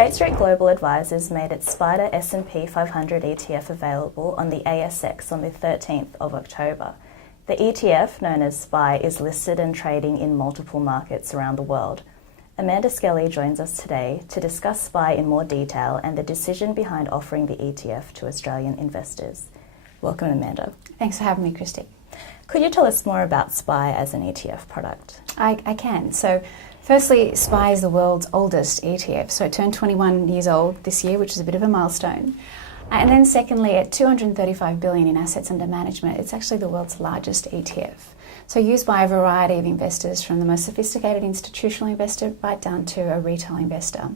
State Street Global Advisors made its SPDR S&P 500 ETF available on the ASX on the 13th of October. The ETF, known as SPY, is listed and trading in multiple markets around the world. Amanda Skelly joins us today to discuss SPY in more detail and the decision behind offering the ETF to Australian investors. Welcome, Amanda. Thanks for having me, Christy. Could you tell us more about SPY as an ETF product? I can. So, firstly, SPY is the world's oldest ETF. So it turned 21 years old this year, which is a bit of a milestone. And then secondly, at $235 billion in assets under management, it's actually the world's largest ETF. So used by a variety of investors, from the most sophisticated institutional investor right down to a retail investor.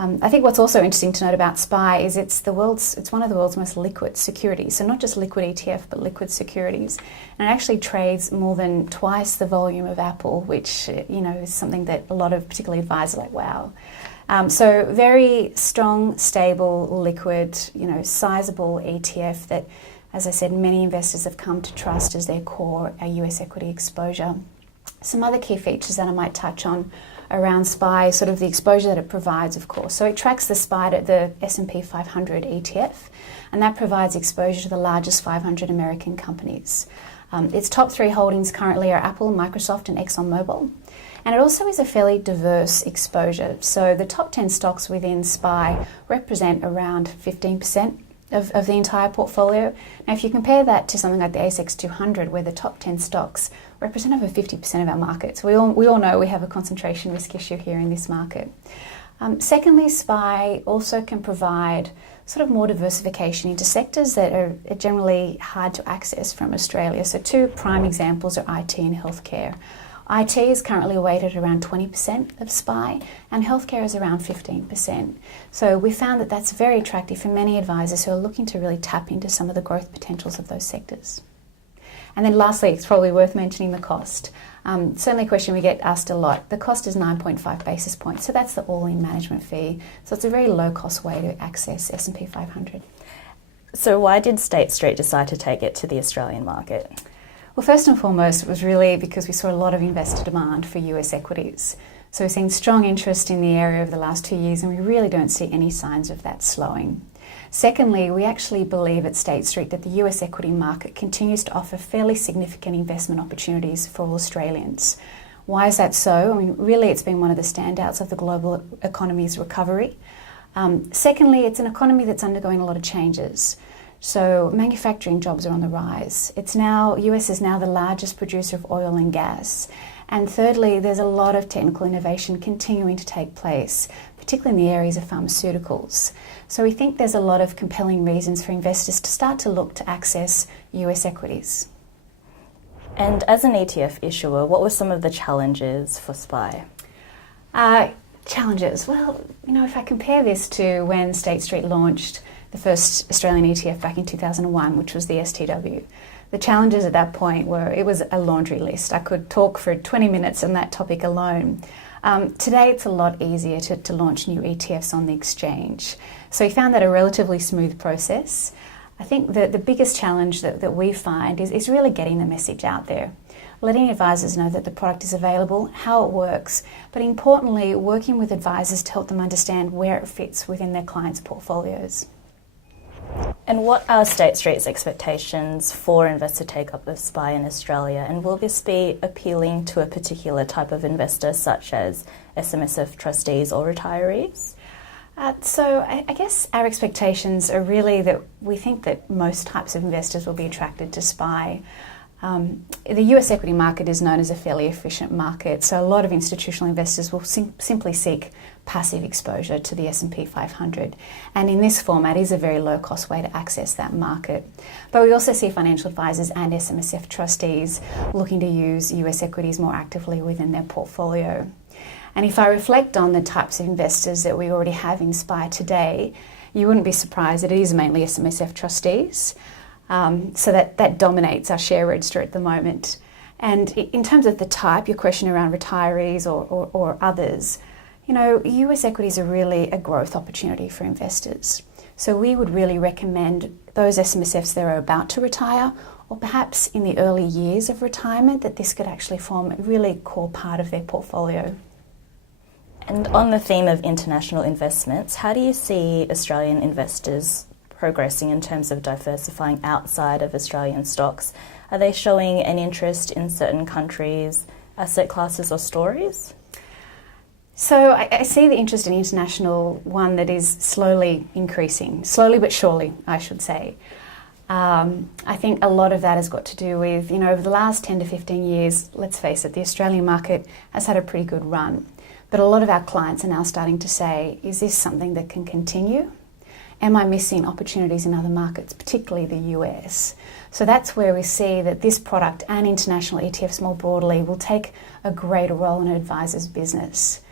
I think what's also interesting to note about SPY is it's one of the world's most liquid securities. So not just liquid ETF, but liquid securities. And it actually trades more than twice the volume of Apple, which is something that a lot of particularly advisors are like, wow. So very strong, stable, liquid, sizable ETF that, as I said, many investors have come to trust as their core US equity exposure. Some other key features that I might touch on around SPY, sort of the exposure that it provides, of course. So it tracks the S&P 500 ETF, and that provides exposure to the largest 500 American companies. Its top three holdings currently are Apple, Microsoft, and ExxonMobil. And it also is a fairly diverse exposure. So the top 10 stocks within SPY represent around 15% of the entire portfolio. Now, if you compare that to something like the ASX 200, where the top 10 stocks represent over 50% of our market. So we all know we have a concentration risk issue here in this market. Secondly, SPY also can provide sort of more diversification into sectors that are generally hard to access from Australia. So two prime examples are IT and healthcare. IT is currently weighted around 20% of SPY, and healthcare is around 15%. So we found that that's very attractive for many advisors who are looking to really tap into some of the growth potentials of those sectors. And then lastly, it's probably worth mentioning the cost. Certainly a question we get asked a lot. The cost is 9.5 basis points, so that's the all-in management fee. So it's a very low-cost way to access S&P 500. So why did State Street decide to take it to the Australian market? Well, first and foremost, it was really because we saw a lot of investor demand for US equities. So we've seen strong interest in the area over the last 2 years, and we really don't see any signs of that slowing. Secondly, we actually believe at State Street that the US equity market continues to offer fairly significant investment opportunities for all Australians. Why is that so? I mean, really, it's been one of the standouts of the global economy's recovery. Secondly, it's an economy that's undergoing a lot of changes. So manufacturing jobs are on the rise. US is now the largest producer of oil and gas. And thirdly, there's a lot of technical innovation continuing to take place, particularly in the areas of pharmaceuticals. So we think there's a lot of compelling reasons for investors to start to look to access US equities. And as an ETF issuer, what were some of the challenges for SPY? Challenges? Well, if I compare this to when State Street launched the first Australian ETF back in 2001, which was the STW. The challenges at that point it was a laundry list. I could talk for 20 minutes on that topic alone. Today it's a lot easier to launch new ETFs on the exchange. So we found that a relatively smooth process. I think the biggest challenge that we find is really getting the message out there. Letting advisors know that the product is available, how it works, but importantly, working with advisors to help them understand where it fits within their clients' portfolios. And what are State Street's expectations for investor take-up of SPY in Australia? And will this be appealing to a particular type of investor, such as SMSF trustees or retirees? So I guess our expectations are really that we think that most types of investors will be attracted to SPY. The US equity market is known as a fairly efficient market, so a lot of institutional investors will simply seek passive exposure to the S&P 500. And in this format is a very low-cost way to access that market. But we also see financial advisors and SMSF trustees looking to use US equities more actively within their portfolio. And if I reflect on the types of investors that we already have in SPY today, you wouldn't be surprised that it is mainly SMSF trustees. So that dominates our share register at the moment. And in terms of the type, your question around retirees or others, US equities are really a growth opportunity for investors. So we would really recommend those SMSFs that are about to retire, or perhaps in the early years of retirement, that this could actually form a really core part of their portfolio. And on the theme of international investments, how do you see Australian investors progressing in terms of diversifying outside of Australian stocks? Are they showing an interest in certain countries, asset classes or stories? So I see the interest in international one that is slowly increasing, slowly but surely, I should say. I think a lot of that has got to do with, over the last 10 to 15 years, let's face it, the Australian market has had a pretty good run. But a lot of our clients are now starting to say, is this something that can continue? Am I missing opportunities in other markets, particularly the US? So that's where we see that this product and international ETFs more broadly will take a greater role in an advisor's business.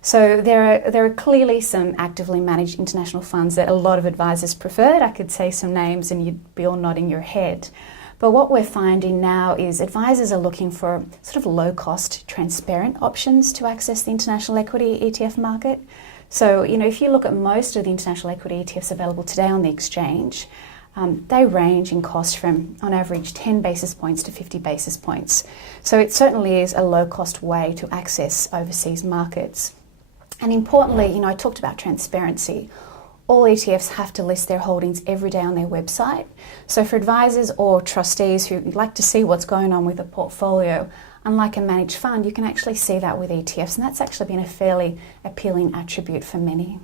So there are clearly some actively managed international funds that a lot of advisors preferred. I could say some names and you'd be all nodding your head. But what we're finding now is advisors are looking for sort of low-cost, transparent options to access the international equity ETF market. So, if you look at most of the international equity ETFs available today on the exchange, they range in cost from, on average, 10 basis points to 50 basis points. So it certainly is a low-cost way to access overseas markets. And importantly, I talked about transparency. All ETFs have to list their holdings every day on their website. So for advisors or trustees who like to see what's going on with a portfolio, unlike a managed fund, you can actually see that with ETFs, and that's actually been a fairly appealing attribute for many.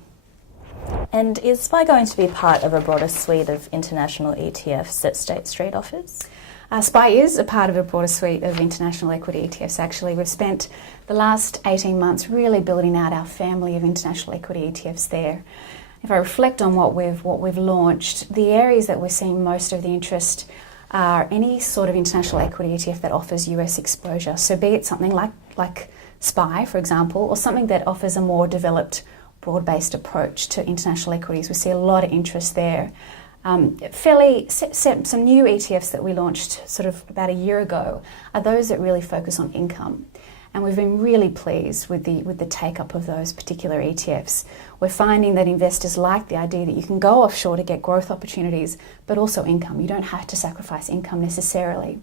And is SPY going to be part of a broader suite of international ETFs that State Street offers? SPY is a part of a broader suite of international equity ETFs, actually. We've spent the last 18 months really building out our family of international equity ETFs there. If I reflect on what we've launched, the areas that we're seeing most of the interest are any sort of international equity ETF that offers US exposure. So be it something like SPY, for example, or something that offers a more developed, broad-based approach to international equities. We see a lot of interest there. Some new ETFs that we launched sort of about a year ago are those that really focus on income. And we've been really pleased with the take-up of those particular ETFs. We're finding that investors like the idea that you can go offshore to get growth opportunities, but also income. You don't have to sacrifice income necessarily.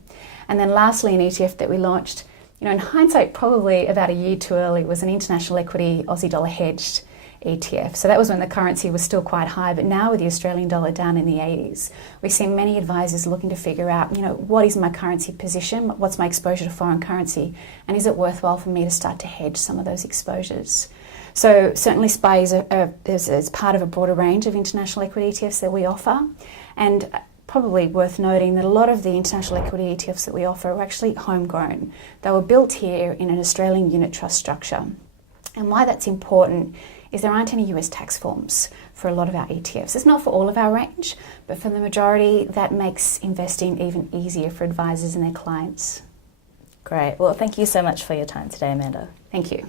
And then lastly, an ETF that we launched, in hindsight, probably about a year too early, was an international equity Aussie dollar hedged ETF. So that was when the currency was still quite high, but now with the Australian dollar down in the 80s, we see many advisors looking to figure out, what is my currency position? What's my exposure to foreign currency? And is it worthwhile for me to start to hedge some of those exposures? So certainly SPY is part of a broader range of international equity ETFs that we offer. And probably worth noting that a lot of the international equity ETFs that we offer are actually homegrown. They were built here in an Australian unit trust structure. And why that's important is there aren't any US tax forms for a lot of our ETFs. It's not for all of our range, but for the majority, that makes investing even easier for advisors and their clients. Great. Well, thank you so much for your time today, Amanda. Thank you.